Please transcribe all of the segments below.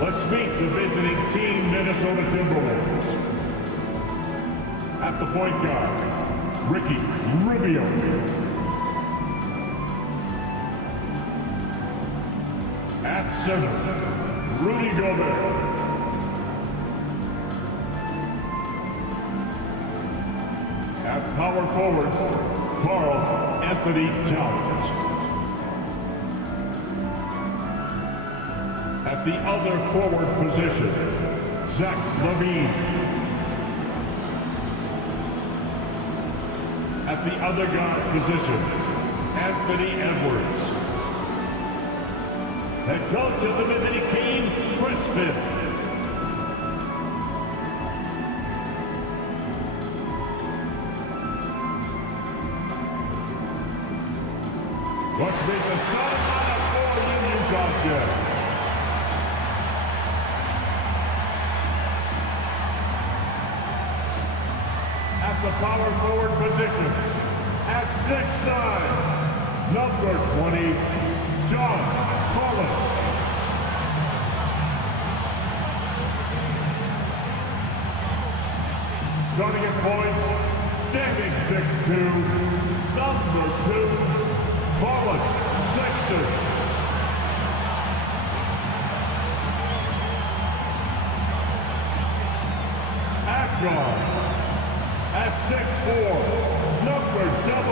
Let's meet the visiting team, Minnesota Timberwolves. At the point guard, Ricky Rubio. At center, Rudy Gobert. At power forward, Karl Anthony Towns. At the other forward position, Zach LaVine. At the other guard position, Anthony Edwards. Head coach of the visiting team, Chris Finch. Let's meet the starting lineup for the Utah Jazz. At the power forward position, at 6'9", number 20, John Collins. Starting at point, standing 6'2", number 2, Colin Sexton. At guard, at 6'4", number 00,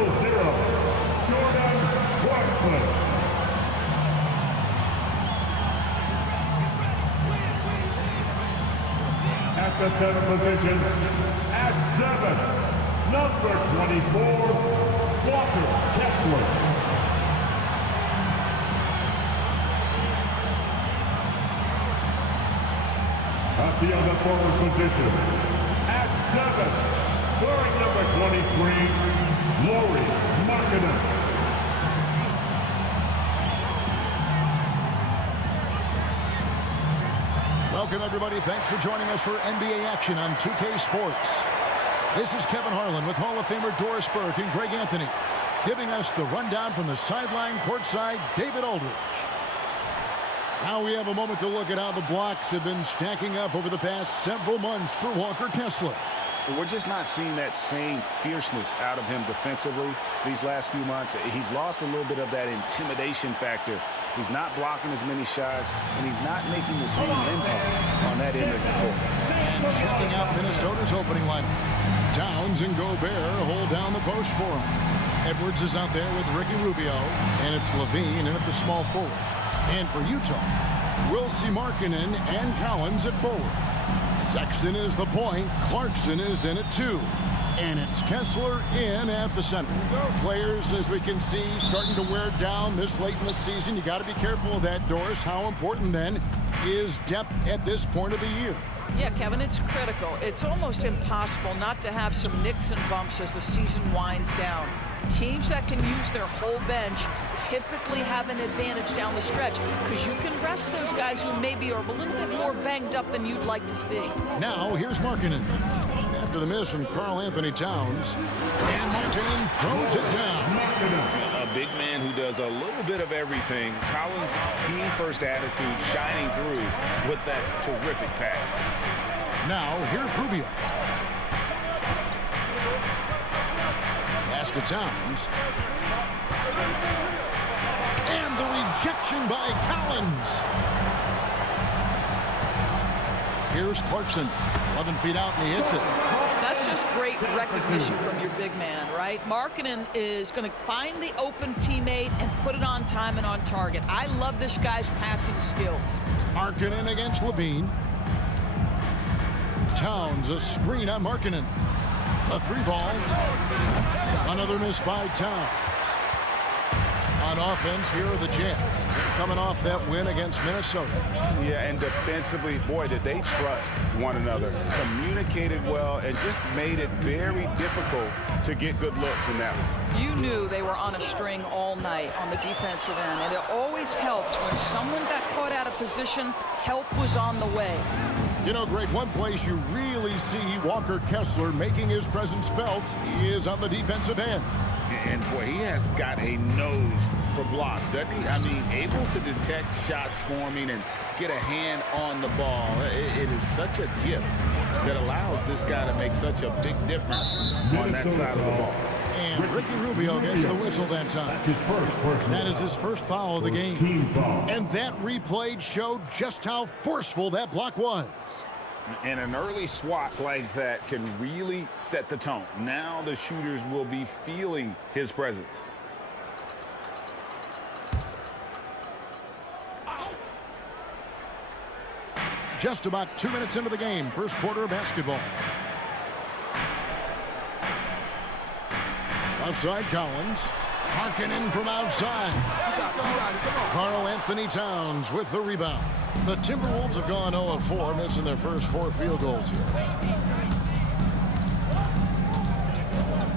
Jordan Clarkson. At the center position, at 7, number 24, Walker Kessler. At the other forward position, at 7, wearing number 23, Lauri Markkanen. Welcome, everybody. Thanks for joining us for NBA action on 2K Sports. This is Kevin Harlan with Hall of Famer Doris Burke and Greg Anthony, giving us the rundown from the sideline courtside, David Aldridge. Now we have a moment to look at how the blocks have been stacking up over the past several months for Walker Kessler. We're just not seeing that same fierceness out of him defensively these last few months. He's lost a little bit of that intimidation factor. He's not blocking as many shots, and he's not making the same impact on that end of the floor. And checking out Minnesota's opening lineup. Towns and Gobert hold down the post for him. Edwards is out there with Ricky Rubio, and it's LaVine in at the small forward. And for Utah, we'll see Markkanen and Collins at forward. Sexton is the point, Clarkson is in at 2. And it's Kessler in at the center. Players, as we can see, starting to wear down this late in the season. You got to be careful of that, Doris. How important, then, is depth at this point of the year? Yeah, Kevin, it's critical. It's almost impossible not to have some nicks and bumps as the season winds down. Teams that can use their whole bench typically have an advantage down the stretch because you can rest those guys who maybe are a little bit more banged up than you'd like to see. Now, here's Markkanen. After the miss from Karl Anthony Towns, and Markkanen throws it down. A big man who does a little bit of everything. Collins' team-first attitude shining through with that terrific pass. Now, here's Rubio. Pass to Towns. And the rejection by Collins. Here's Clarkson. 11 feet out, and he hits it. That's just great recognition from your big man, right? Markkanen is going to find the open teammate and put it on time and on target. I love this guy's passing skills. Markkanen against LaVine. Towns, a screen on Markkanen. A 3-ball. Another miss by Towns. On offense, here are the Jazz, coming off that win against Minnesota. Yeah, and defensively, boy, did they trust one another. Communicated well and just made it very difficult to get good looks in that one. You knew they were on a string all night on the defensive end, and it always helps when someone got caught out of position, help was on the way. You know, Greg, one place you really see Walker Kessler making his presence felt is on the defensive end. And boy, he has got a nose for blocks, doesn't he? I mean, able to detect shots forming and get a hand on the ball. It is such a gift that allows this guy to make such a big difference on that side of the ball. And Ricky Rubio gets the whistle that time. That is his first foul of the game. And that replay showed just how forceful that block was. And an early swat like that can really set the tone. Now the shooters will be feeling his presence. Just about 2 minutes into the game, first quarter of basketball. Outside Collins. Harkinen from outside. Karl Anthony Towns with the rebound. The Timberwolves have gone 0 of 4, missing their first 4 field goals here.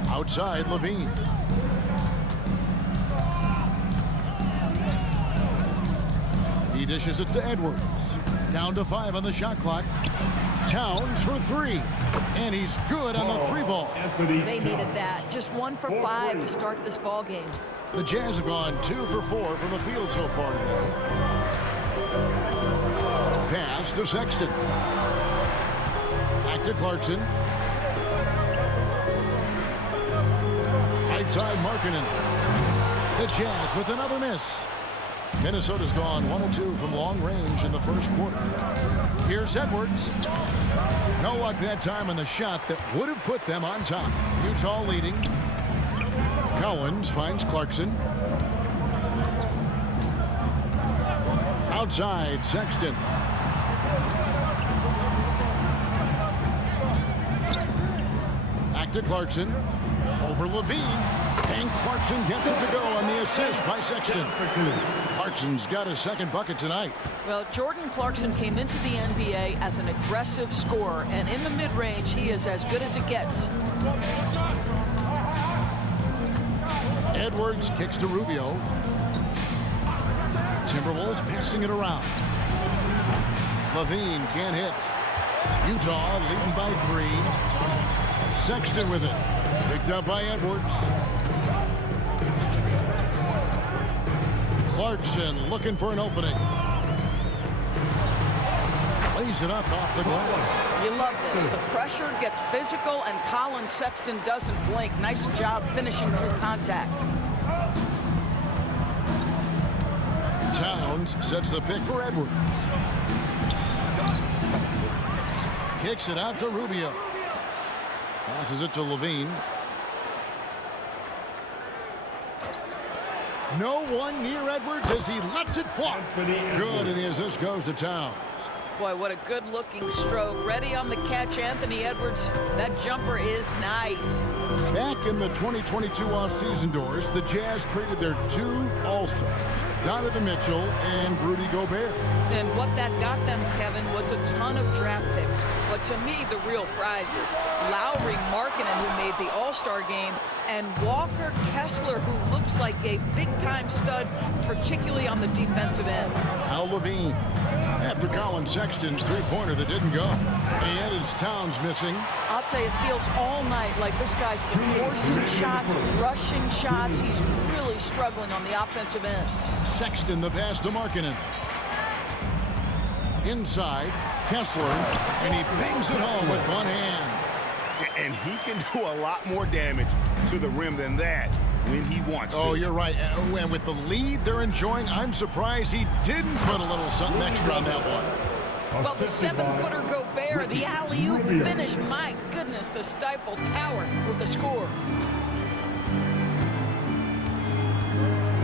Outside Levine. He dishes it to Edwards. Down to 5 on the shot clock. Towns for 3. And he's good on the 3 ball. They needed that. Just 1 for 5 to start this ball game. The Jazz have gone 2 for 4 from the field so far today. Pass to Sexton. Back to Clarkson. Right side Markkanen. The Jazz with another miss. Minnesota's gone 1 of 2 from long range in the first quarter. Here's Edwards. No luck that time on the shot that would have put them on top. Utah leading. Collins finds Clarkson. Outside Sexton. Back to Clarkson. Over Levine. And Clarkson gets it to go on the assist by Sexton. Clarkson's got his second bucket tonight. Well, Jordan Clarkson came into the NBA as an aggressive scorer, and in the mid-range, he is as good as it gets. Edwards kicks to Rubio. Timberwolves passing it around. Levine can't hit. Utah leading by 3. Sexton with it. Picked up by Edwards. Clarkson looking for an opening. Lays it up off the glass. You love this. The pressure gets physical, and Colin Sexton doesn't blink. Nice job finishing through contact. Towns sets the pick for Edwards. Kicks it out to Rubio. Passes it to Levine. No one near Edwards as he lets it fly. Good, and the assist goes to Towns. Boy, what a good-looking stroke. Ready on the catch, Anthony Edwards. That jumper is nice. Back in the 2022 offseason, Doris, the Jazz traded their 2 All-Stars, Donovan Mitchell and Rudy Gobert. And what that got them, Kevin, was a ton of draft picks. But to me, the real prize is Lauri Markkanen, who made the All-Star game, and Walker Kessler, who looks like a big-time stud, particularly on the defensive end. Al Levine. After Colin Sexton's 3-pointer that didn't go. And it's Towns missing. I'll tell you, it feels all night like this guy's been forcing shots, rushing shots. He's really struggling on the offensive end. Sexton, the pass to Markkanen. Inside, Kessler, and he bangs it home with one hand. And he can do a lot more damage to the rim than that when he wants to. Oh, you're right. And with the lead they're enjoying, I'm surprised he didn't put a little something extra on that one. Well, the 7-footer Gobert, the alley-oop finish. My goodness, the stifle tower with the score.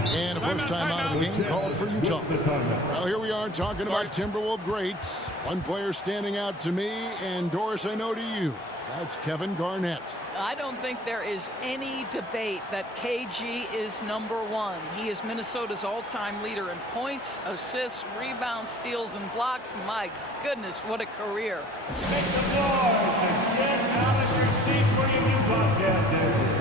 And a first time out of the game called for Utah. Well, here we are talking about Timberwolves greats. One player standing out to me, and Doris, I know to you. That's Kevin Garnett. I don't think there is any debate that KG is #1. He is Minnesota's all-time leader in points, assists, rebounds, steals, and blocks. My goodness, what a career. Take the floor and get out of your seat for your new podcast.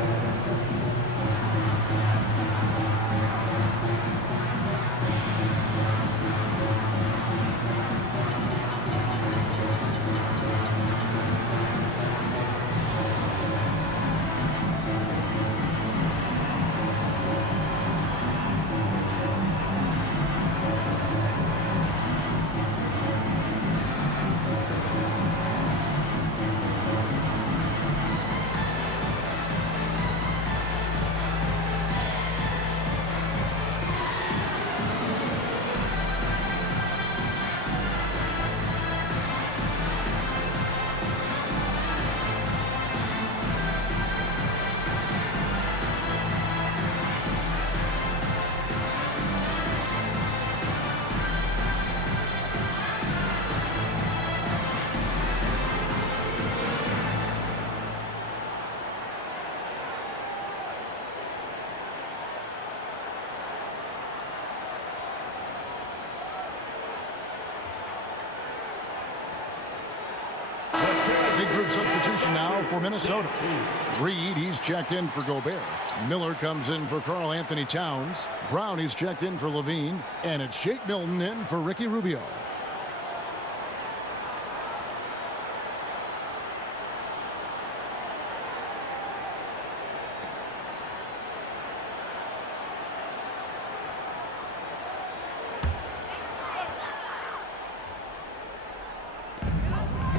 Reserve substitution now for Minnesota. Reed, he's checked in for Gobert. Miller comes in for Karl Anthony Towns. Brown, he's checked in for Levine. And it's Shake Milton in for Ricky Rubio.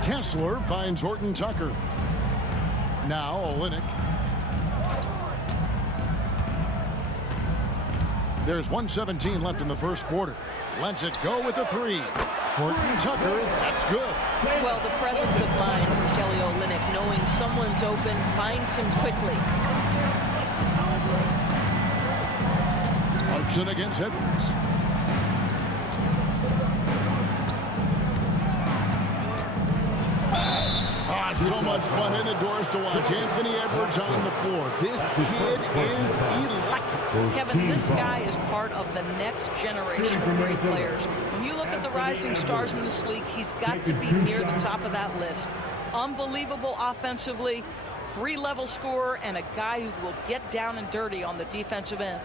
Kessler finds Horton Tucker. Now Olynyk. There's 1:17 left in the first quarter. Lets it go with a three. Horton Tucker, that's good. Well, the presence of mind from Kelly Olynyk, knowing someone's open, finds him quickly. Clarkson against Edwards. So much fun indoors to watch. Anthony Edwards on the floor. This kid is electric. Kevin, this guy is part of the next generation of great players. When you look at the rising stars in this league, he's got to be near the top of that list. Unbelievable offensively, three-level scorer, and a guy who will get down and dirty on the defensive end.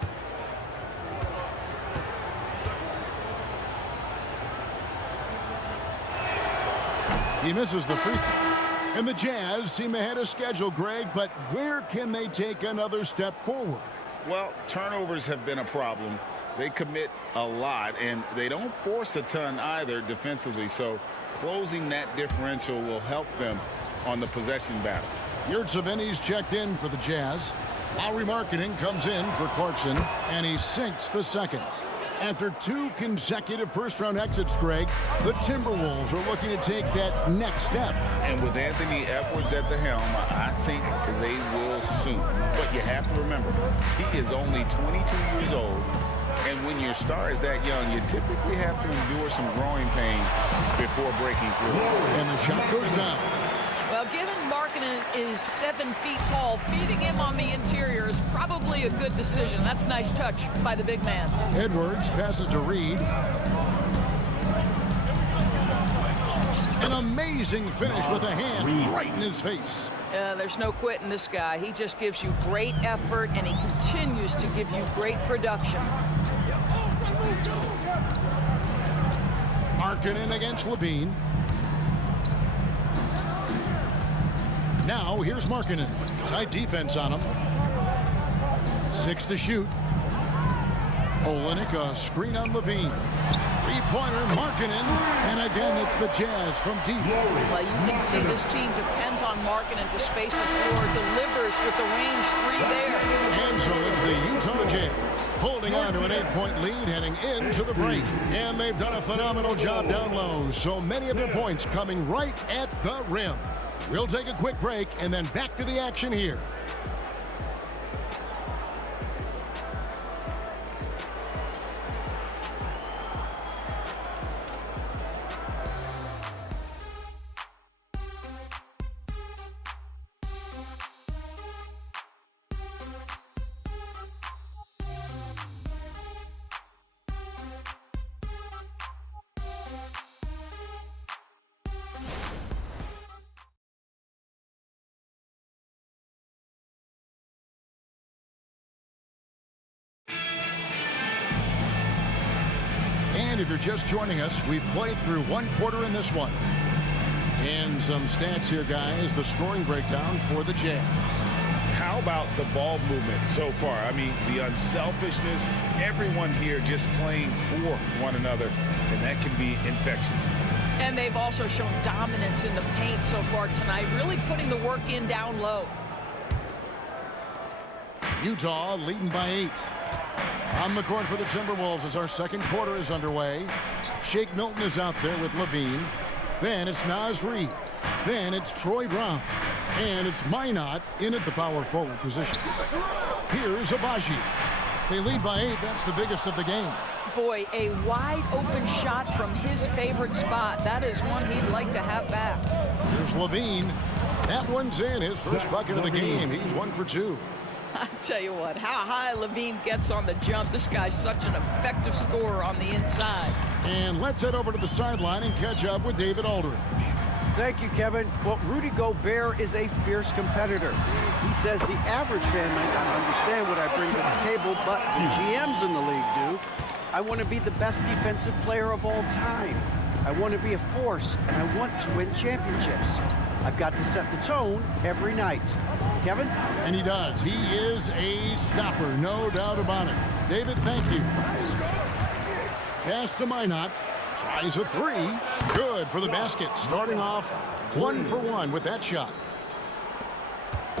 He misses the free throw. And the Jazz seem ahead of schedule, Greg, but where can they take another step forward? Well, turnovers have been a problem. They commit a lot, and they don't force a ton either defensively, so closing that differential will help them on the possession battle. Yurtseven's checked in for the Jazz. Lowry Markkanen comes in for Clarkson, and he sinks the second. After two consecutive first-round exits, Greg, the Timberwolves are looking to take that next step. And with Anthony Edwards at the helm, I think they will soon. But you have to remember, he is only 22 years old. And when your star is that young, you typically have to endure some growing pains before breaking through. And the shot goes down. Well, given Markkanen is 7 feet tall, feeding him on the interior is probably a good decision. That's a nice touch by the big man. Edwards passes to Reed. An amazing finish with a hand right in his face. There's no quitting this guy. He just gives you great effort, and he continues to give you great production. Markkanen against Levine. Now, here's Markkanen. Tight defense on him. 6 to shoot. Olynyk, a screen on Levine. Three-pointer, Markkanen. And again, it's the Jazz from deep. Well, you can see this team depends on Markkanen to space the floor, delivers with the range three there. And so it's the Utah Jazz holding on to an 8-point lead heading into the break. And they've done a phenomenal job down low. So many of their points coming right at the rim. We'll take a quick break and then back to the action here. And if you're just joining us, we've played through one quarter in this one. And some stats here, guys. The scoring breakdown for the Jazz. How about the ball movement so far? I mean, the unselfishness, everyone here just playing for one another, and that can be infectious. And they've also shown dominance in the paint so far tonight, really putting the work in down low. Utah leading by 8. On the court for the Timberwolves as our second quarter is underway. Shake Milton is out there with Levine. Then it's Naz Reid. Then it's Troy Brown. And it's Minot in at the power forward position. Here's Abaji. They lead by 8. That's the biggest of the game. Boy, a wide open shot from his favorite spot. That is one he'd like to have back. Here's Levine. That one's in. His first bucket of the game. He's 1 for 2. I tell you what, how high Levine gets on the jump. This guy's such an effective scorer on the inside. And let's head over to the sideline and catch up with David Aldridge. Thank you, Kevin. Well, Rudy Gobert is a fierce competitor. He says the average fan might not understand what I bring to the table, but the GMs in the league do. I want to be the best defensive player of all time. I want to be a force, and I want to win championships. I've got to set the tone every night. Kevin? And he does. He is a stopper, no doubt about it. David, thank you. Pass to Minot. Tries a three. Good for the basket. Starting off 1 for 1 with that shot.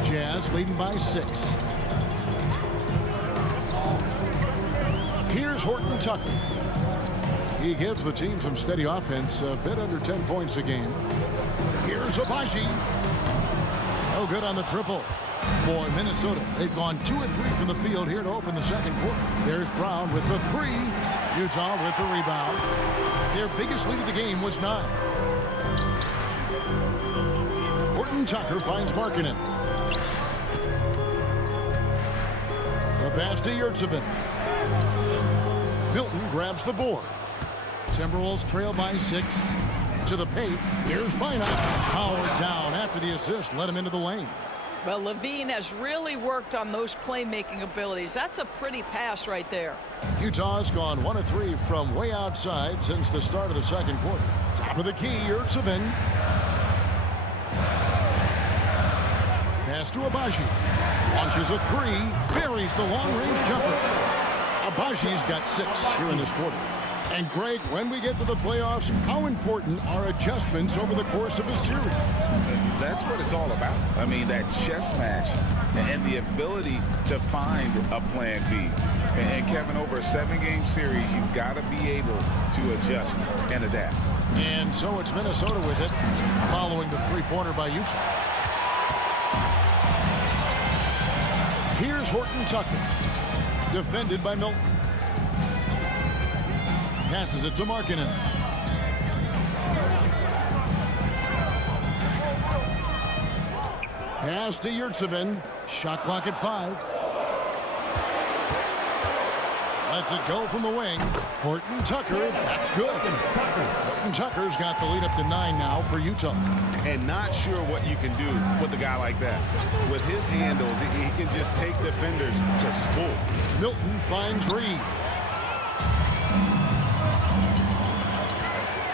Jazz leading by 6. Here's Horton Tucker. He gives the team some steady offense, a bit under 10 points a game. Here's Abaji. No good on the triple. For Minnesota, they've gone 2 of 3 from the field here to open the second quarter. There's Brown with the 3. Utah with the rebound. Their biggest lead of the game was 9. Horton Tucker finds Markkanen. The pass to Yurtsevin. Milton grabs the board. Timberwolves trail by 6. To the paint. Here's Minot. Powered down after the assist. Let him into the lane. Well, Levine has really worked on those playmaking abilities. That's a pretty pass right there. Utah's gone 1 of 3 from way outside since the start of the second quarter. Top of the key, Yurtsevin. Pass to Abaji. Launches a 3. Buries the long-range jumper. Abaji's got 6 here in this quarter. And Greg, when we get to the playoffs, how important are adjustments over the course of a series? That's what it's all about. I mean, that chess match and the ability to find a plan B. And Kevin, over a 7-game series, you've got to be able to adjust and adapt. And so it's Minnesota with it, following the 3-pointer by Utah. Here's Horton Tucker, defended by Milton. Passes it to Markkanen. Pass to Yurtsevin. Shot clock at 5. Lets it go from the wing. Horton Tucker. That's good. Horton Tucker's got the lead up to 9 now for Utah. And not sure what you can do with a guy like that. With his handles, he can just take defenders to school. Milton finds Reed.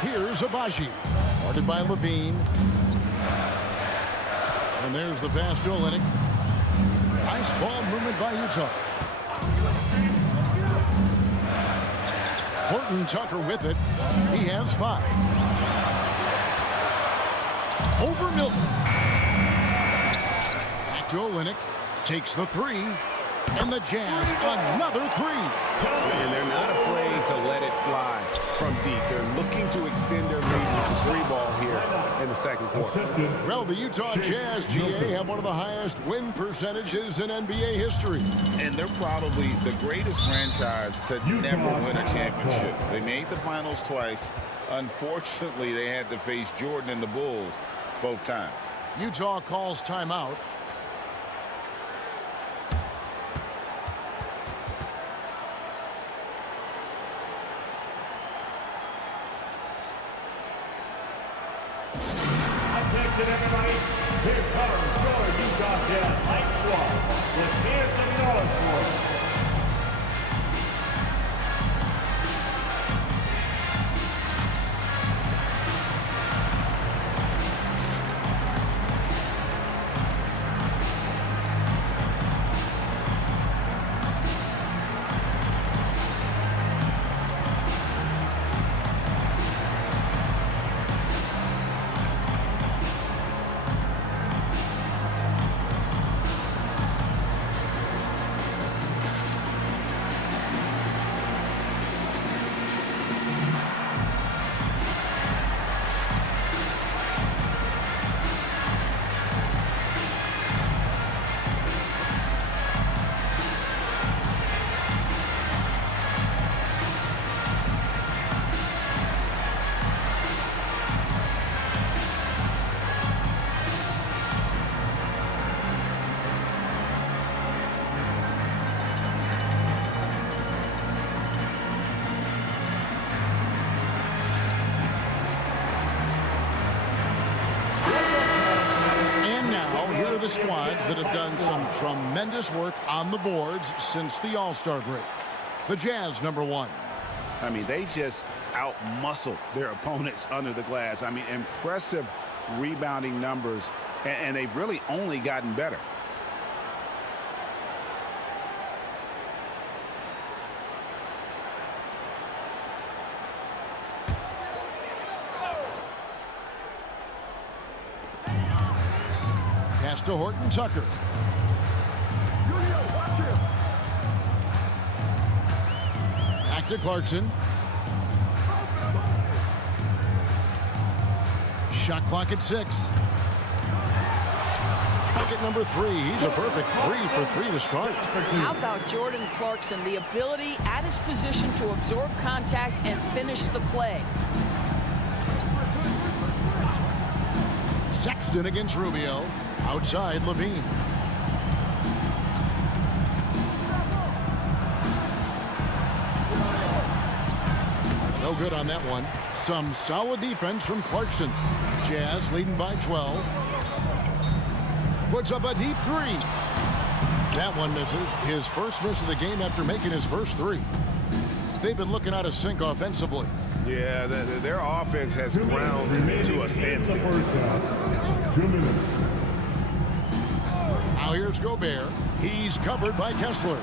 Here's Abaji. Guarded by Levine. And there's the pass to Olynyk. Nice ball movement by Utah. Horton Tucker with it. He has 5. Over Milton. Back to Olynyk. Takes the 3. And the Jazz, another 3. And they're not afraid to let it fly from deep. They're looking to extend their lead with the 3 ball here in the second quarter. Well, the Utah Jazz, GA, have one of the highest win percentages in NBA history. And they're probably the greatest franchise to never win a championship. They made the finals twice. Unfortunately, they had to face Jordan and the Bulls both times. Utah calls timeout. Attention, everybody. Here comes your Utah Jazz Light Squad with Anthony Osborne. the squads that have done some tremendous work on the boards since the All-Star break. The Jazz, number 1. I mean, they just out-muscle their opponents under the glass. I mean, impressive rebounding numbers, and they've really only gotten better. Pass to Horton Tucker. Back to Clarkson. Shot clock at 6. Bucket number 3. He's a perfect 3 for 3 to start. How about Jordan Clarkson? The ability at his position to absorb contact and finish the play. Sexton against Rubio. Outside, Levine. No good on that one. Some solid defense from Clarkson. Jazz leading by 12. Puts up a deep 3. That one misses. His first miss of the game after making his first 3. They've been looking out of sync offensively. Yeah, their offense has ground to a standstill. 2 minutes. Now here's Gobert. He's covered by Kessler.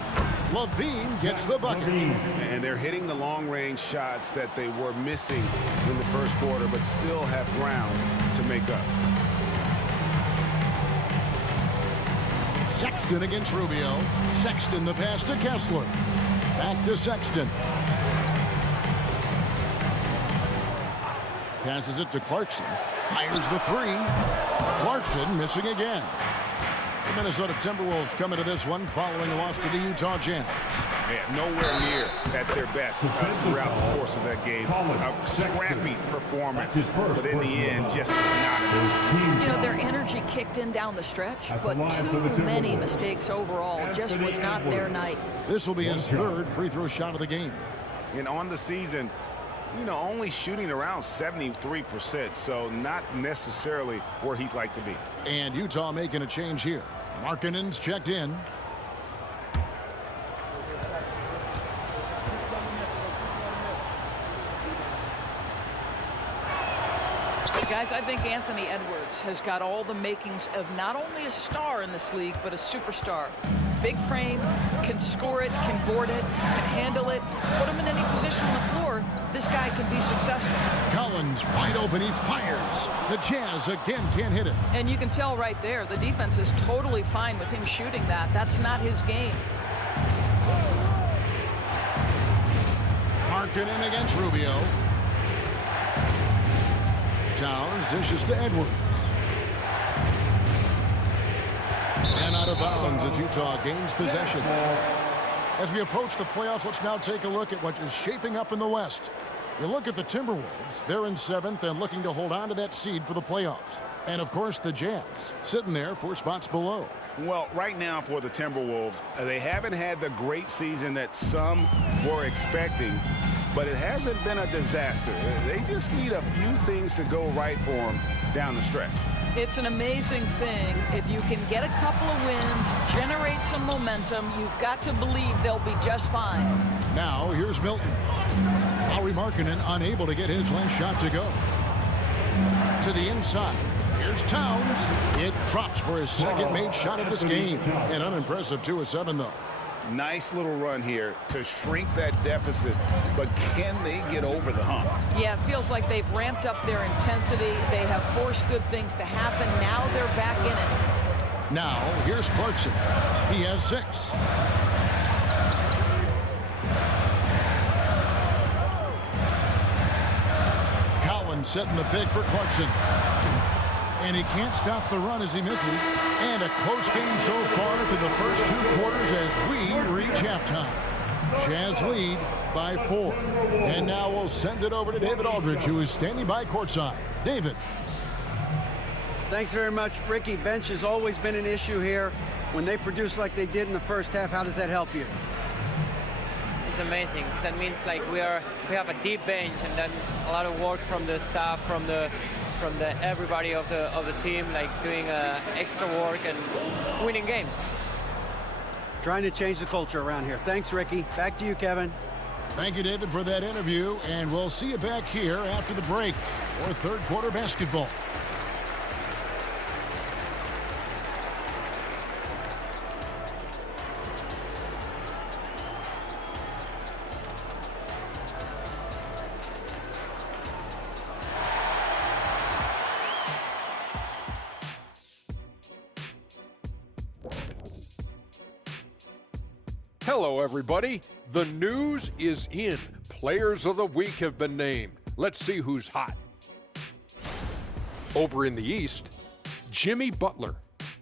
Levine gets the bucket. And they're hitting the long-range shots that they were missing in the first quarter, but still have ground to make up. Sexton against Rubio. Sexton the pass to Kessler. Back to Sexton. Passes it to Clarkson. Fires the 3. Clarkson missing again. The Minnesota Timberwolves coming to this one following a loss to the Utah Jazz. Yeah, nowhere near at their best throughout the course of that game. A scrappy performance, but in the end, just not enough. You know, their energy kicked in down the stretch, but too many mistakes overall. Just was not their night. This will be his 3rd free throw shot of the game. And on the season, you know, only shooting around 73%, so not necessarily where he'd like to be. And Utah making a change here. Markkanen's checked in. Guys, I think Anthony Edwards has got all the makings of not only a star in this league, but a superstar. Big frame, can score it, can board it, can handle it. Put him in any position on the floor, this guy can be successful. Collins wide open, he fires. The Jazz again can't hit it. And you can tell right there, the defense is totally fine with him shooting that. That's not his game. Markkanen against Rubio. Towns dishes to Edwards. And out of bounds as Utah gains possession. As we approach the playoffs, let's now take a look at what is shaping up in the West. You look at the Timberwolves. They're in 7th and looking to hold on to that seed for the playoffs. And, of course, the Jazz sitting there 4 spots below. Well, right now for the Timberwolves, they haven't had the great season that some were expecting, but it hasn't been a disaster. They just need a few things to go right for them down the stretch. It's an amazing thing. If you can get a couple of wins, generate some momentum, you've got to believe they'll be just fine. Now, here's Milton. Lauri Markkanen unable to get his last shot to go. To the inside. Here's Towns. It drops for his second made shot of this game. An unimpressive 2 of 7, though. Nice little run here to shrink that deficit, but can they get over the hump? Yeah, it feels like they've ramped up their intensity. They have forced good things to happen. Now they're back in it. Now, here's Clarkson. He has 6. Collins setting the pick for Clarkson. And he can't stop the run as he misses. And a close game so far through the first 2 quarters as we reach halftime. Jazz lead by 4. And now we'll send it over to David Aldridge, who is standing by courtside. David. Thanks very much, Ricky. Bench has always been an issue here. When they produce like they did in the first half, how does that help you? It's amazing. That means like we have a deep bench, and then a lot of work from the staff, from the from everybody of the team, like doing extra work and winning games. Trying to change the culture around here. Thanks, Ricky. Back to you, Kevin. Thank you, David, for that interview, and we'll see you back here after the break for third quarter basketball. Hello, everybody. The news is in. Players of the week have been named. Let's see who's hot. Over in the East, Jimmy Butler.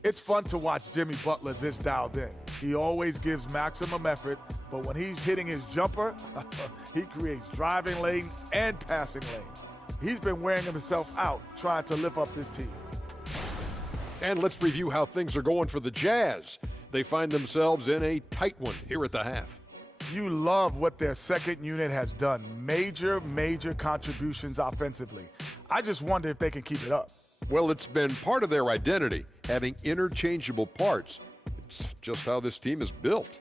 It's fun to watch Jimmy Butler this dialed in. He always gives maximum effort, but when he's hitting his jumper, he creates driving lanes and passing lanes. He's been wearing himself out trying to lift up this team. And let's review how things are going for the Jazz. They find themselves in a tight one here at the half. You love what their second unit has done. Major contributions offensively. I just wonder if they can keep it up. Well, it's been part of their identity, having interchangeable parts. It's just how this team is built.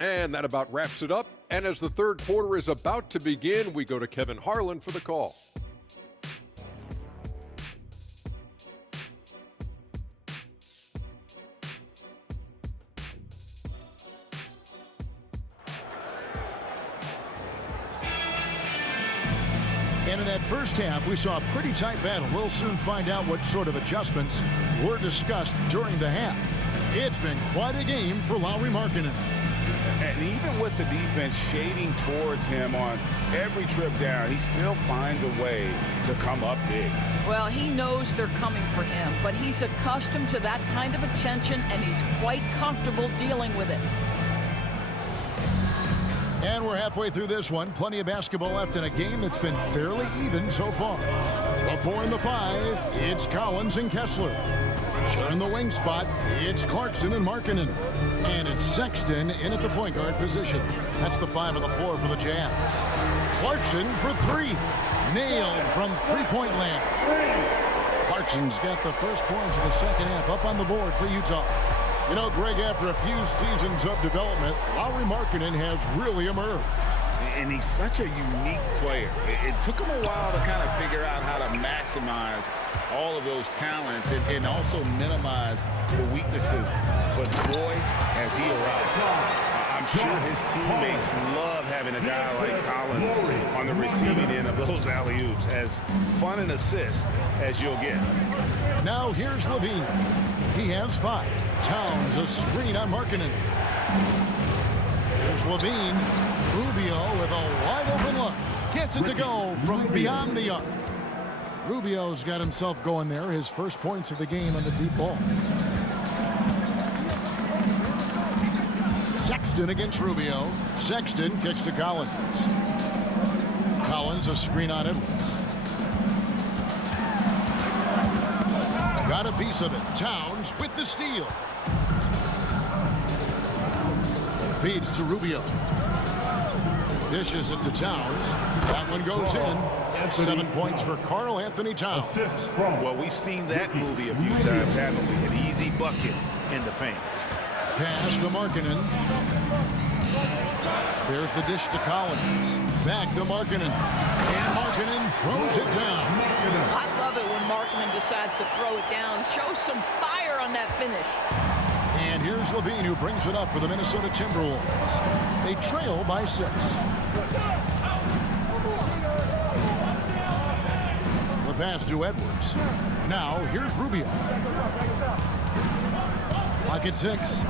And that about wraps it up. And as the third quarter is about to begin, we go to Kevin Harlan for the call. And in that first half, we saw a pretty tight battle. We'll soon find out what sort of adjustments were discussed during the half. It's been quite a game for Lauri Markkanen. And even with the defense shading towards him on every trip down, he still finds a way to come up big. Well, he knows they're coming for him, but he's accustomed to that kind of attention, and he's quite comfortable dealing with it. And we're halfway through this one. Plenty of basketball left in a game that's been fairly even so far. The 4 and the 5, it's Collins and Kessler. Sharing the wing spot, it's Clarkson and Markkanen. And it's Sexton in at the point guard position. That's the 5 and the 4 for the Jazz. Clarkson for 3. Nailed from three-point land. Clarkson's got the first points of the second half up on the board for Utah. You know, Greg, after a few seasons of development, Lauri Markkanen has really emerged. And he's such a unique player. It took him a while to kind of figure out how to maximize all of those talents and also minimize the weaknesses. But boy, has he arrived. I'm sure his teammates love having a guy like Collins on the receiving end of those alley-oops. As fun an assist as you'll get. Now here's Levine. He has 5. Towns a screen on Markkanen. Here's Levine. Rubio with a wide open look. Gets it to go from beyond the arc. Rubio's got himself going there. His first points of the game on the deep ball. Sexton against Rubio. Sexton kicks to Collins. Collins a screen on Edwards. Got a piece of it. Towns with the steal. Feeds to Rubio. Dishes it to Towns. That one goes in. 7 points for Karl Anthony Towns. Well, we've seen that movie a few times, haven't we? An easy bucket in the paint. Pass to Markkanen. There's the dish to Collins. Back to Markkanen. And Markkanen throws it down. I love it when Markkanen decides to throw it down. Show some fire on that finish. And here's Levine, who brings it up for the Minnesota Timberwolves. They trail by 6. The pass to Edwards. Now here's Rubio. Lock at 6.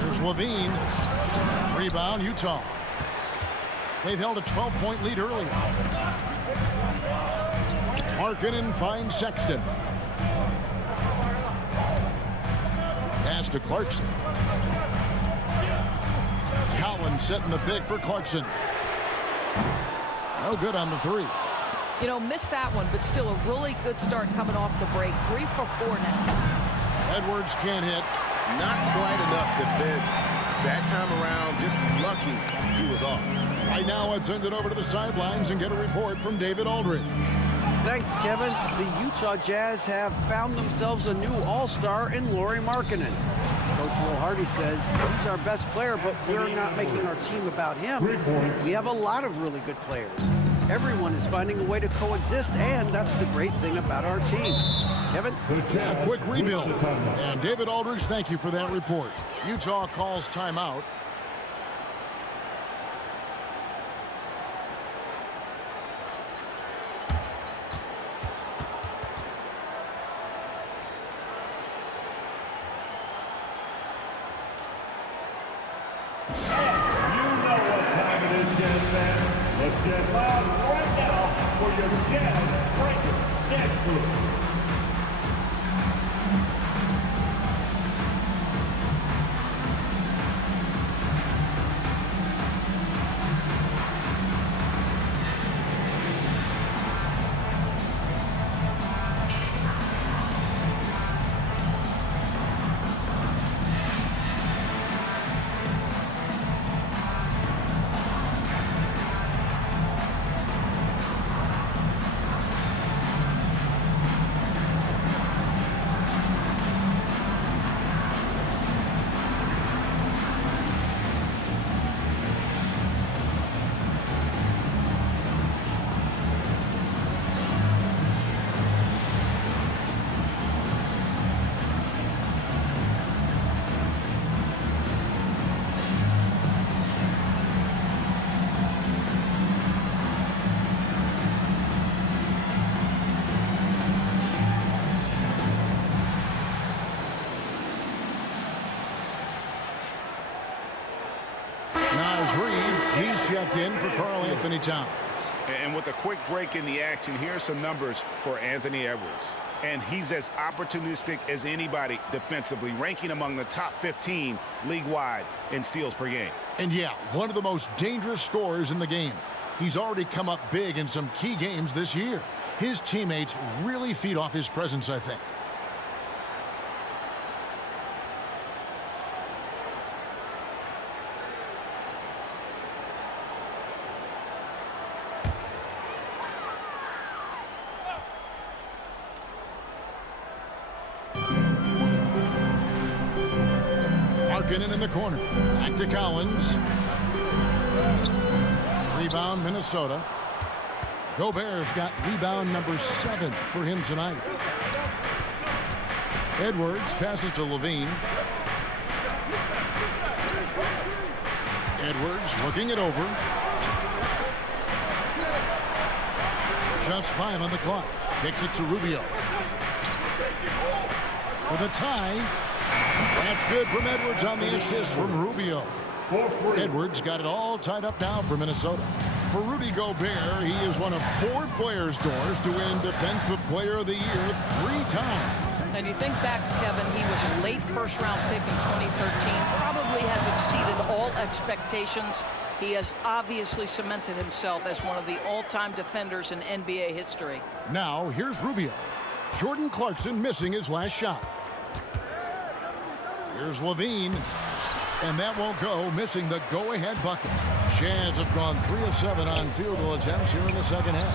Here's Levine. Rebound, Utah. They've held a 12-point lead earlier. Markkanen finds Sexton. Pass to Clarkson. Collins setting the pick for Clarkson. No good on the 3. You know, missed that one, but still a really good start coming off the break. 3 for 4 now. Edwards can't hit. Not quite enough defense that time around, just lucky he was off. Right now, let's send it over to the sidelines and get a report from David Aldridge. Thanks, Kevin. The Utah Jazz have found themselves a new all-star in Lauri Markkanen. Coach Will Hardy says he's our best player, but we're not making our team about him. We have a lot of really good players. Everyone is finding a way to coexist, and that's the great thing about our team. Kevin? A quick rebuild. And David Aldridge, thank you for that report. Utah calls timeout. Let's get loud right now for your Jazz Breaker Dance Group. He's checked in for Karl Anthony Towns. And with a quick break in the action, here are some numbers for Anthony Edwards. And he's as opportunistic as anybody defensively, ranking among the top 15 league-wide in steals per game. And yeah, one of the most dangerous scorers in the game. He's already come up big in some key games this year. His teammates really feed off his presence, I think. In the corner. Back to Collins. Rebound, Minnesota. Gobert's got rebound number 7 for him tonight. Edwards passes to Levine. Edwards looking it over. Just 5 on the clock. Kicks it to Rubio. For the tie. That's good from Edwards on the assist from Rubio. Edwards got it all tied up now for Minnesota. For Rudy Gobert, he is one of 4 players, Doors, to win Defensive Player of the Year 3 times. And you think back, Kevin, he was a late first-round pick in 2013. Probably has exceeded all expectations. He has obviously cemented himself as one of the all-time defenders in NBA history. Now, here's Rubio. Jordan Clarkson missing his last shot. Here's Levine, and that won't go, missing the go-ahead bucket. Jazz have gone 3 of 7 on field goal attempts here in the second half.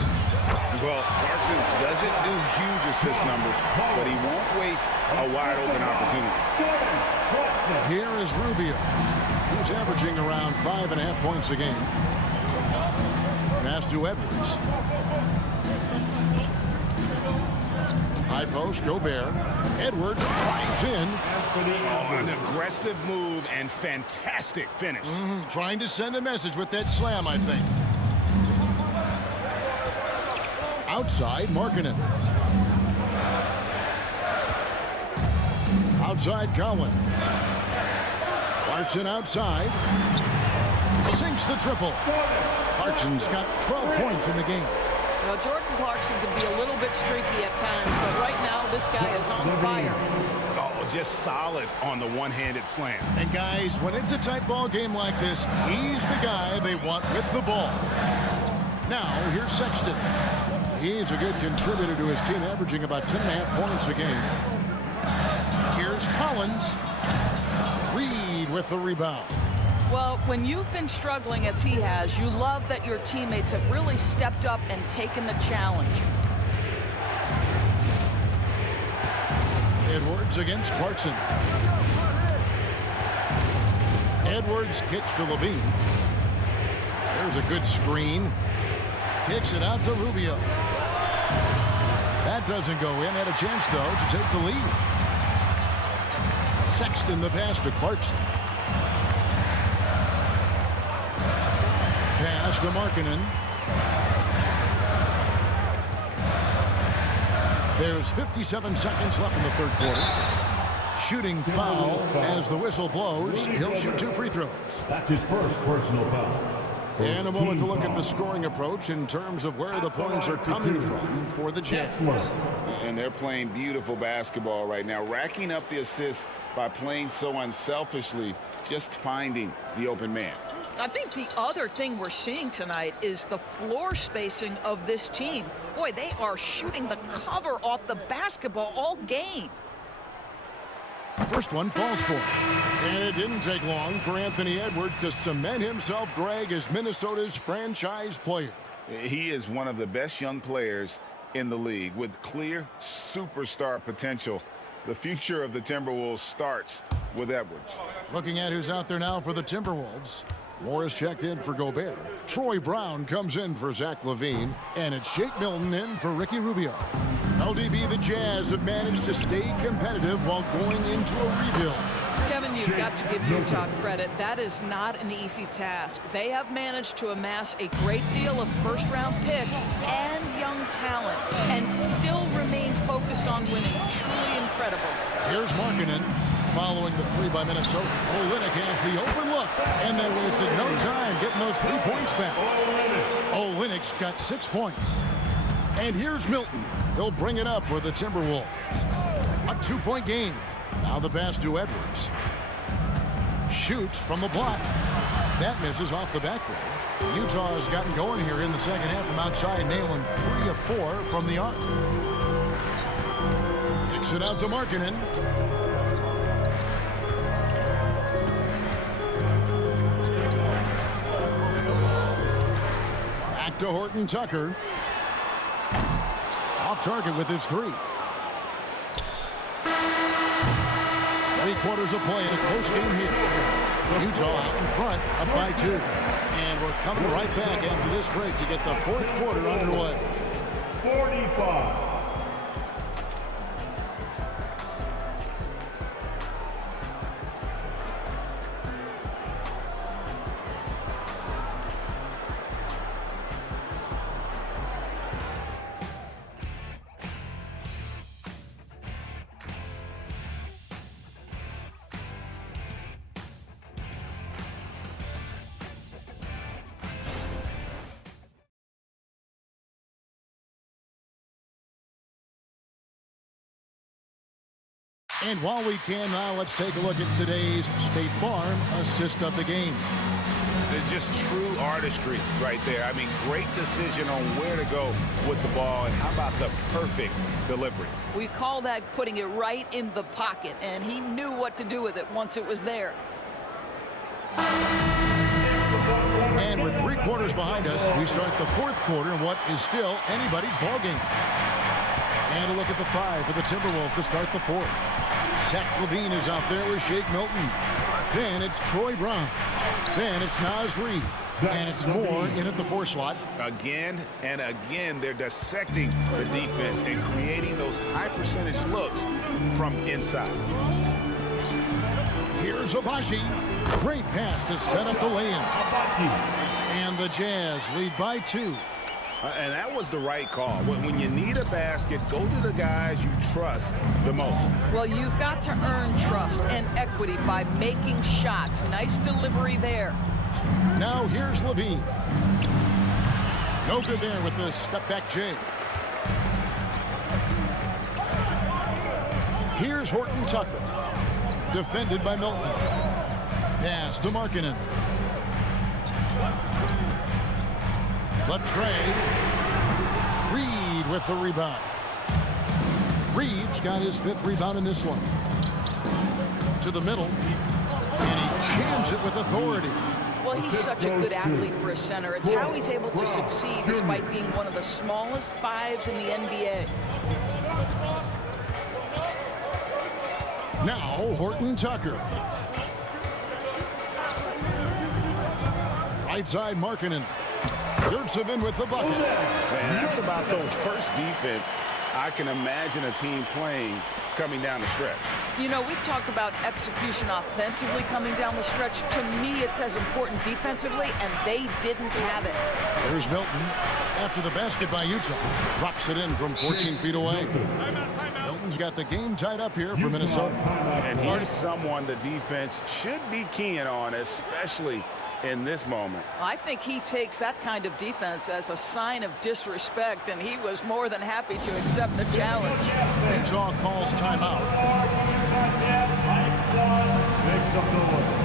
Well, Clarkson doesn't do huge assist numbers, but he won't waste a wide-open opportunity. Here is Rubio, who's averaging around 5.5 points a game. Pass to Edwards. High post, Gobert. Edwards drives in. Oh, an aggressive move and fantastic finish. Trying to send a message with that slam, I think. Outside, Markkanen. Outside, Cowan. Clarkson outside. Sinks the triple. Clarkson's got 12 points in the game. Now, Jordan Clarkson can be a little bit streaky at times, but right now, this guy is on fire. Oh, just solid on the one-handed slam. And guys, when it's a tight ball game like this, he's the guy they want with the ball. Now, here's Sexton. He's a good contributor to his team, averaging about 10.5 points a game. Here's Collins. Reed with the rebound. Well, when you've been struggling as he has, you love that your teammates have really stepped up and taken the challenge. Edwards against Clarkson. Edwards kicks to Levine. There's a good screen. Kicks it out to Rubio. That doesn't go in. Had a chance, though, to take the lead. Sexton the pass to Clarkson. Pass to Markkanen. There's 57 seconds left in the third quarter. Shooting foul as the whistle blows. He'll shoot 2 free throws. That's his first personal foul. And a moment to look at the scoring approach in terms of where the points are coming from for the Jazz. And they're playing beautiful basketball right now, racking up the assists by playing so unselfishly, just finding the open man. I think the other thing we're seeing tonight is the floor spacing of this team. Boy, they are shooting the cover off the basketball all game. First one falls for him. And it didn't take long for Anthony Edwards to cement himself, Greg, as Minnesota's franchise player. He is one of the best young players in the league with clear superstar potential. The future of the Timberwolves starts with Edwards. Looking at who's out there now for the Timberwolves. Morris checked in for Gobert. Troy Brown comes in for Zach LaVine. And it's Shake Milton in for Ricky Rubio. LDB, the Jazz have managed to stay competitive while going into a rebuild. Kevin, you've got to give Utah credit. That is not an easy task. They have managed to amass a great deal of first-round picks and young talent and still remain focused on winning. Truly incredible. Here's Markkanen following the 3 by Minnesota. Olynyk has the open look, and they wasted no time getting those 3 points back. Olynyk's got 6 points. And here's Milton. He'll bring it up for the Timberwolves. A 2-point game. Now the pass to Edwards. Shoots from the block. That misses off the backboard. Utah has gotten going here in the second half from outside, nailing 3 of 4 from the arc. Kicks it out to Markkanen. Back to Horton Tucker. Off target with his 3. 3 quarters of play in a close game here. Utah out in front, up by 2. And we're coming right back after this break to get the 4th quarter underway. 45. And while we can now, let's take a look at today's State Farm assist of the game. They're just true artistry right there. I mean, great decision on where to go with the ball, and how about the perfect delivery? We call that putting it right in the pocket, and he knew what to do with it once it was there. And with 3 quarters behind us, we start the 4th quarter in what is still anybody's ball game. And a look at the 5 for the Timberwolves to start the 4th. Zach LaVine is out there with Shake Milton. Then it's Troy Brown. Then it's Naz Reid. And it's Moore in at the 4 slot. Again and again, they're dissecting the defense and creating those high percentage looks from inside. Here's Abaji. Great pass to set up the lay-in. And the Jazz lead by 2. And that was the right call. When you need a basket, go to the guys you trust the most. Well, you've got to earn trust and equity by making shots. Nice delivery there. Now here's LaVine. No good there with the step-back J. Here's Horton Tucker. Defended by Milton. Pass to Markkanen. Latrey. Reid with the rebound. Reid's got his 5th rebound in this one. To the middle. And he jams it with authority. Well, he's such a good athlete for a center. It's how he's able to succeed despite being one of the smallest fives in the NBA. Now, Horton Tucker. Right side, Markkanen. Yurtsevin with the bucket. Man, that's about the worst defense I can imagine a team playing coming down the stretch. You know, we talk about execution offensively coming down the stretch. To me, it's as important defensively, and they didn't have it. There's Milton after the basket by Utah. Drops it in from 14 feet away. Milton's got the game tied up here for Minnesota. And here's someone the defense should be keying on, especially in this moment. I think he takes that kind of defense as a sign of disrespect, and he was more than happy to accept the challenge. Utah calls timeout. Make some noise.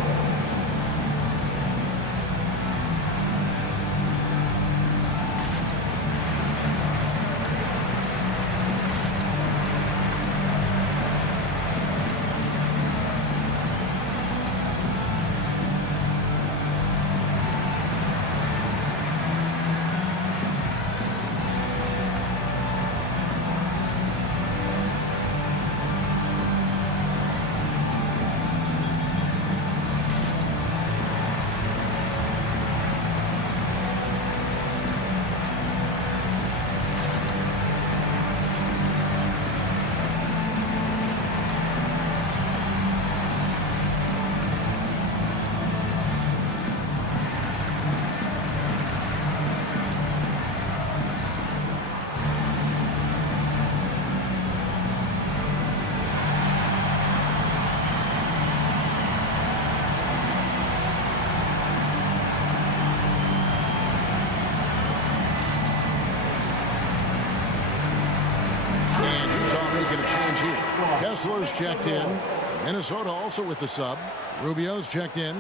Kessler's checked in. Minnesota also with the sub. Rubio's checked in.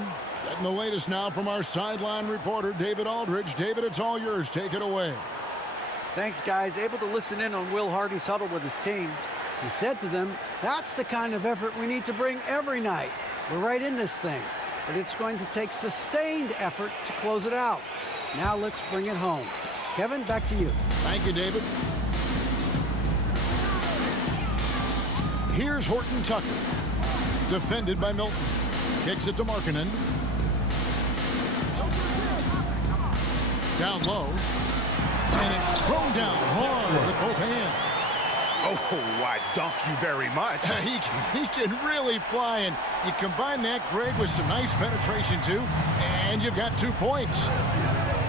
Getting the latest now from our sideline reporter, David Aldridge. David, it's all yours. Take it away. Thanks, guys. Able to listen in on Will Hardy's huddle with his team. He said to them, that's the kind of effort we need to bring every night. We're right in this thing, but it's going to take sustained effort to close it out. Now let's bring it home. Kevin, back to you. Thank you, David. Here's Horton Tucker. Defended by Milton. Kicks it to Markkanen. Down low. And it's thrown down hard with both hands. Oh, I dunk you very much. He can really fly, and you combine that, Greg, with some nice penetration, too, and you've got 2 points.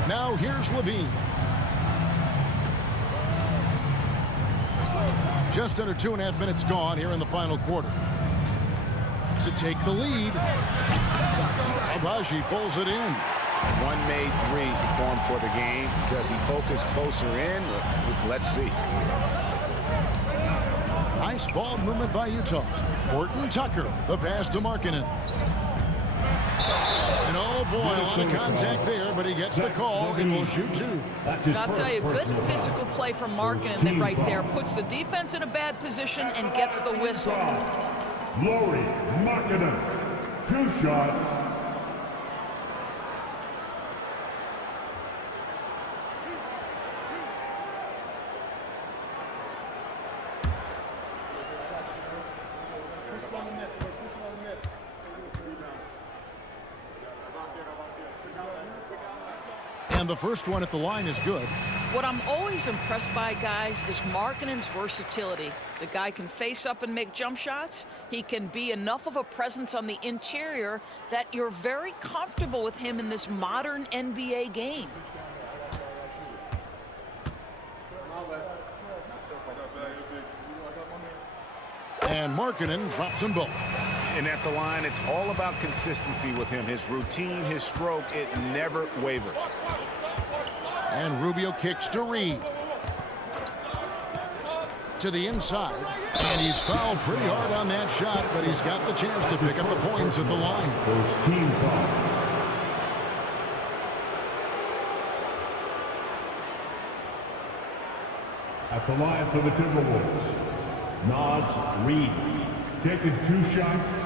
Now here's Levine. Just under 2.5 minutes gone here in the final quarter. To take the lead, Abaji pulls it in. One made three for him for the game. Does he focus closer in? Let's see. Nice ball movement by Utah. Horton Tucker, the pass to Markkanen. And oh boy, a lot of contact there, but he gets the call and will shoot two. I'll tell you, good physical play from Markkanen right there. Puts the defense in a bad position and gets the whistle. Lauri Markkanen, 2 shots. And the first one at the line is good. What I'm always impressed by, guys, is Markkanen's versatility. The guy can face up and make jump shots. He can be enough of a presence on the interior that you're very comfortable with him in this modern NBA game. And Markkanen drops them both. And at the line, it's all about consistency with him. His routine, his stroke, it never wavers. And Rubio kicks to Reed. To the inside. And he's fouled pretty hard on that shot, but he's got the chance to pick up the points at the line. First team foul. At the line for the Timberwolves, Naz Reid, taking 2 shots.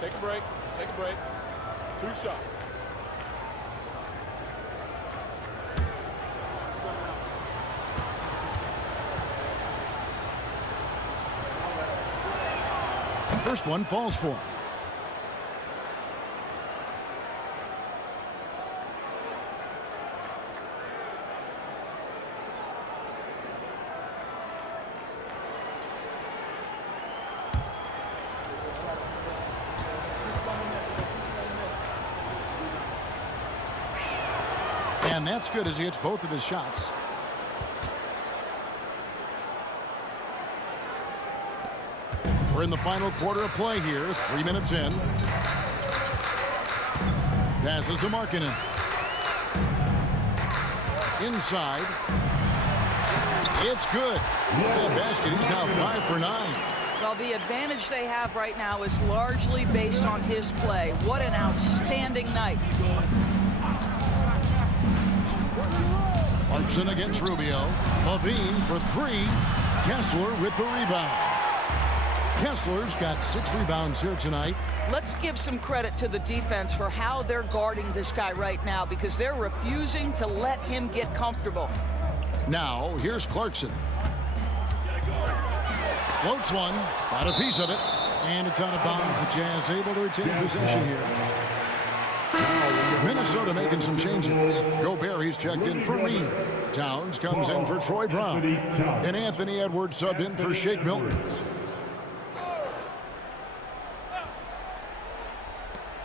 Take a break. Take a break. 2 shots. First one falls for him. And that's good as he hits both of his shots. We're in the final quarter of play here, 3 minutes in. Passes to Markkanen. Inside. It's good. That basket, he's now 5 for 9. Well, the advantage they have right now is largely based on his play. What an outstanding night. Clarkson against Rubio. Levine for 3. Kessler with the rebound. Kessler's got 6 rebounds here tonight. Let's give some credit to the defense for how they're guarding this guy right now, because they're refusing to let him get comfortable. Now, here's Clarkson. Floats one. Got a piece of it. And it's out of bounds. The Jazz able to retain possession here. Minnesota making some changes. Gobert, he's checked in for Reed. Towns comes in for Troy Brown. And Anthony Edwards subbed in for Shake Milton.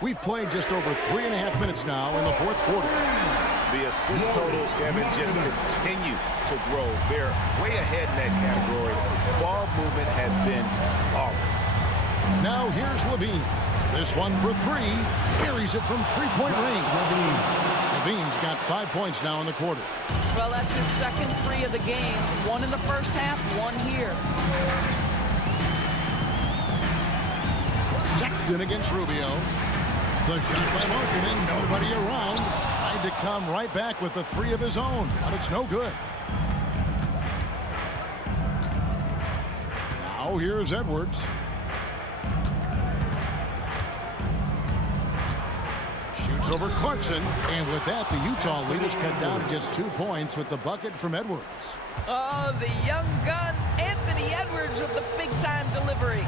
We've played just over 3.5 minutes now in the fourth quarter. The assist totals, Kevin, just continue to grow. They're way ahead in that category. Ball movement has been flawless. Now here's Levine. This one for 3. Carries it from 3-point range. Levine's got 5 points now in the quarter. Well, that's his second 3 of the game. 1 in the first half, 1 here. Sexton against Rubio. The shot by Markkanen, nobody around. Tried to come right back with the 3 of his own, but it's no good. Now here's Edwards. Shoots over Clarkson, and with that, the Utah lead is cut down to just 2 points with the bucket from Edwards. Oh, the young gun, Anthony Edwards with the big-time delivery.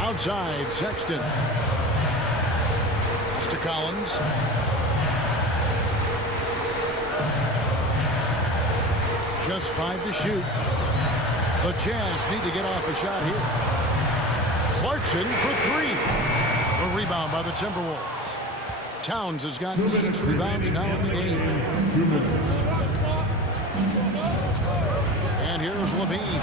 Outside, Sexton. Pass to Collins. Just 5 to shoot. The Jazz need to get off a shot here. Clarkson for 3. A rebound by the Timberwolves. Towns has gotten 6 rebounds now in the game. And here's Levine.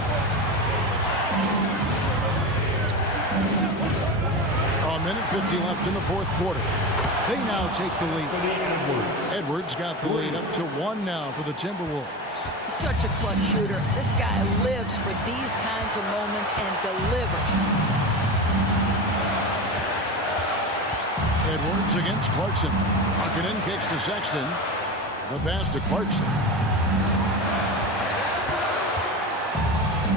A minute 50 left in the fourth quarter. They now take the lead. Edwards got the lead up to 1 now for the Timberwolves. Such a clutch shooter. This guy lives for these kinds of moments and delivers. Edwards against Clarkson. Markkanen kicks to Sexton. The pass to Clarkson.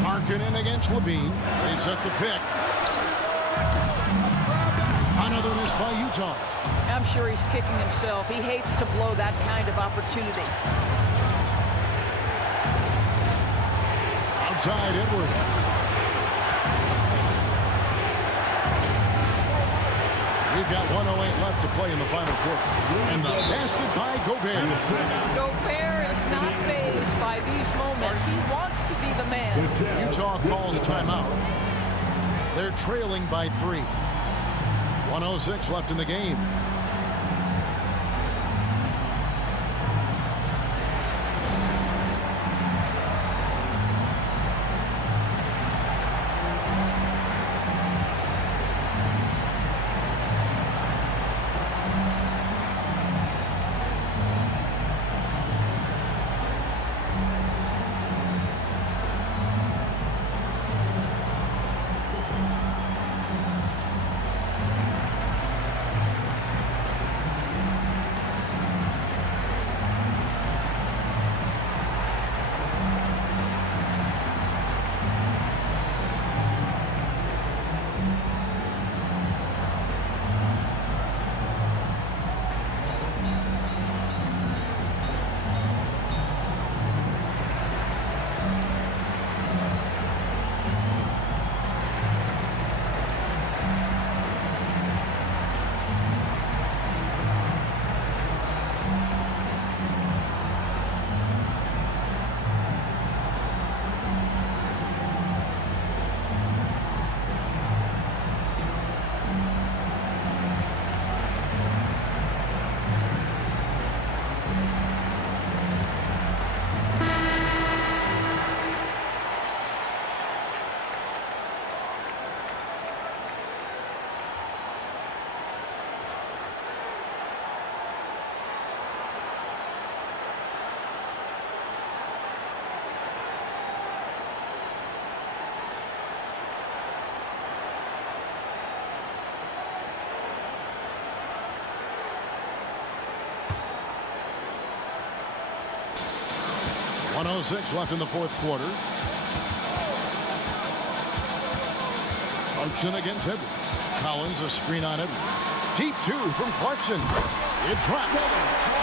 Markkanen against Levine. They set the pick. Another miss by Utah. I'm sure he's kicking himself. He hates to blow that kind of opportunity. Outside Edwards. We've got 1:08 left to play in the final quarter. And the basket by Gobert. Gobert is not fazed by these moments. He wants to be the man. Utah calls timeout. They're trailing by 3. 1:06 left in the game. 1:06 left in the fourth quarter. Clarkson against Edwards. Collins a screen on Edwards. Deep two from Clarkson. It drops.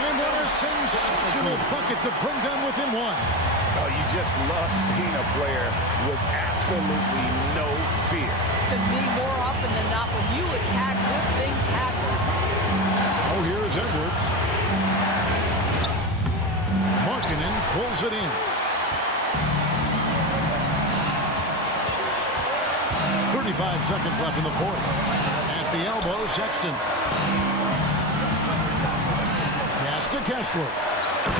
And what a sensational bucket to bring them within one. Oh, you just love seeing a player with absolutely no fear. To me, more often than not, when you attack, good things happen. Oh, here's Edwards. Markkanen pulls it in. 35 seconds left in the fourth. At the elbow, Sexton. Pass to Kessler.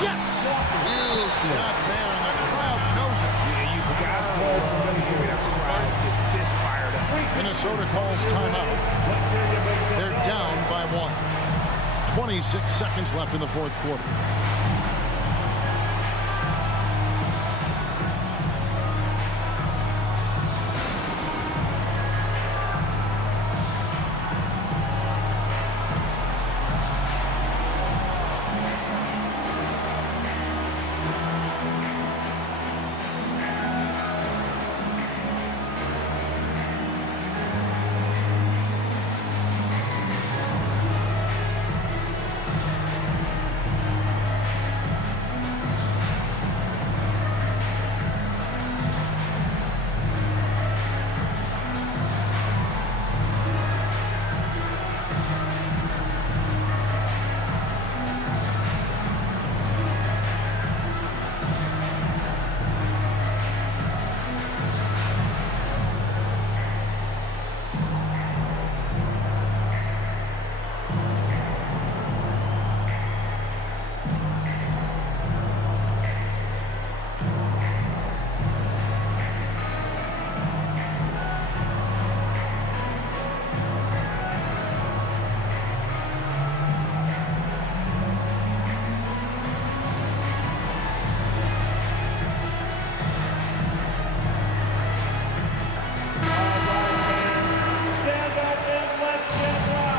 Yes! Huge shot there, and the crowd knows it. Yeah, you got to hear the crowd get this fired up. Minnesota calls timeout. They're down by 1. 26 seconds left in the fourth quarter. Stand up and let's get loud.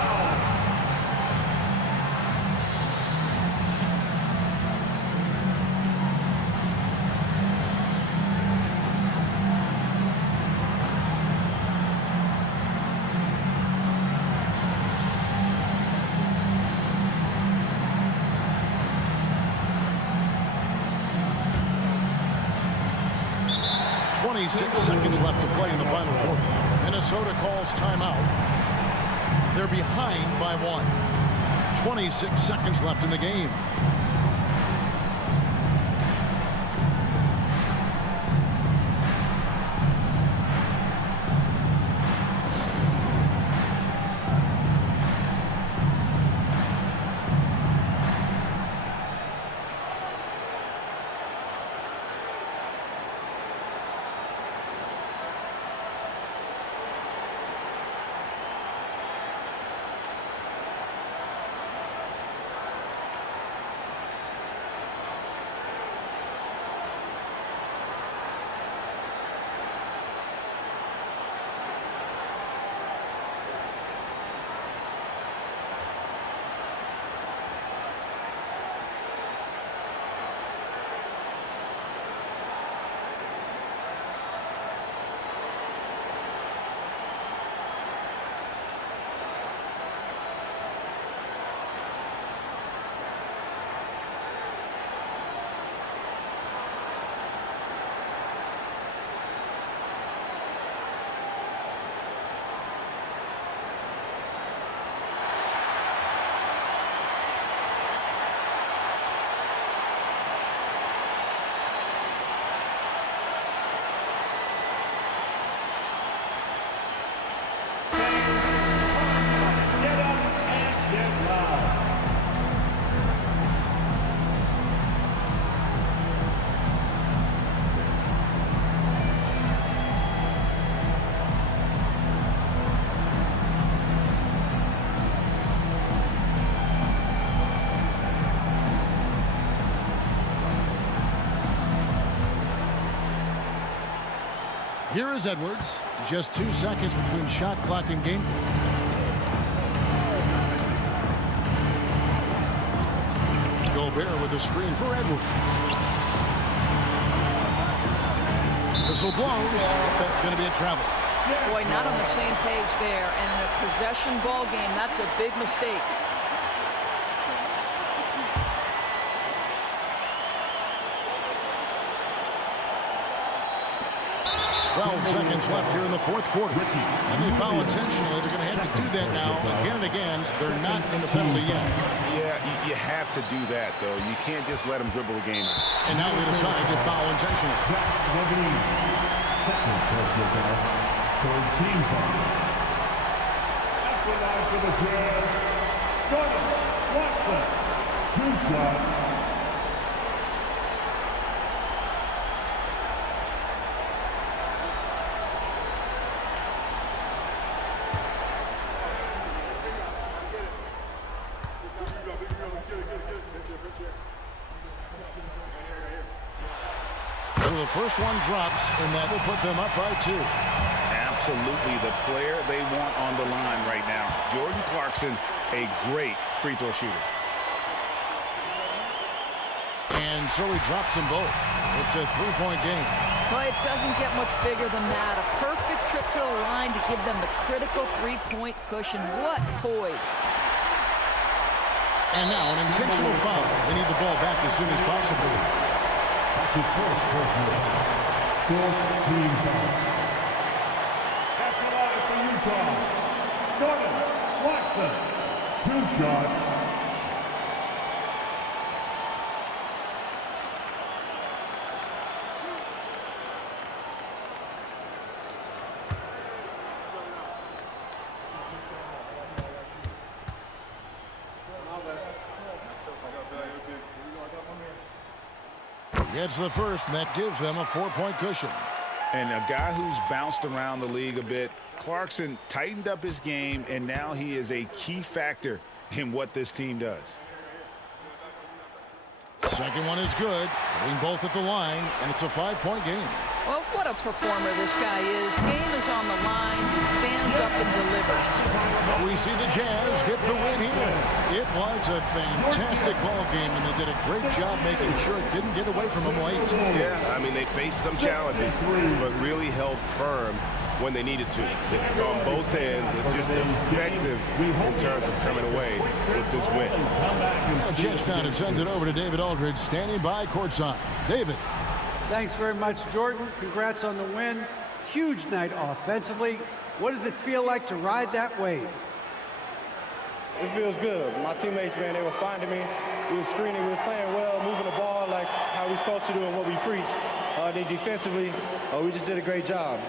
Six seconds left to play in the final quarter. Minnesota calls timeout. They're behind by 1. 26 seconds left in the game. Get up and get loud. Here is Edwards. Just 2 seconds between shot clock and game clock. Gobert with a screen for Edwards. Whistle blows. That's going to be a travel. Boy, not on the same page there. And in a possession ball game, that's a big mistake. 12 seconds left here in the fourth quarter. And they foul intentionally. They're going to have to do that now again and again. They're not in the penalty yet. Yeah, you have to do that, though. You can't just let them dribble the game out. And now they decide to foul intentionally. Seconds personal foul for team foul. After that for the Jazz, Jordan Watson. 2 shots. So the first one drops, and that will put them up by 2. Absolutely the player they want on the line right now. Jordan Clarkson, a great free throw shooter. And so he drops them both. It's a 3-point game. Well, it doesn't get much bigger than that. A perfect trip to the line to give them the critical 3-point cushion. What poise. And now an intentional foul. They need the ball back as soon as possible. That's his first personal foul. 4th team foul. After that for Utah, Jordan Watson. 2 shots. Gets the first, and that gives them a 4-point cushion. And a guy who's bounced around the league a bit, Clarkson tightened up his game, and now he is a key factor in what this team does. Second one is good. Hitting both at the line, and it's a 5-point game. Well, what a performer this guy is. Game is on the line. He stands up and delivers. So we see the Jazz get the win here. It was a fantastic ball game, and they did a great job making sure it didn't get away from them late. Yeah, I mean, they faced some challenges, but really held firm when they needed to. On both ends, it's just effective in terms of coming away with this win. A chance now to send it over to David Aldridge, standing by courtside. David. Thanks very much, Jordan. Congrats on the win. Huge night offensively. What does it feel like to ride that wave? It feels good. My teammates, man, they were finding me. We were screening, we were playing well, moving the ball like how we're supposed to do and what we preach. Then defensively, we just did a great job.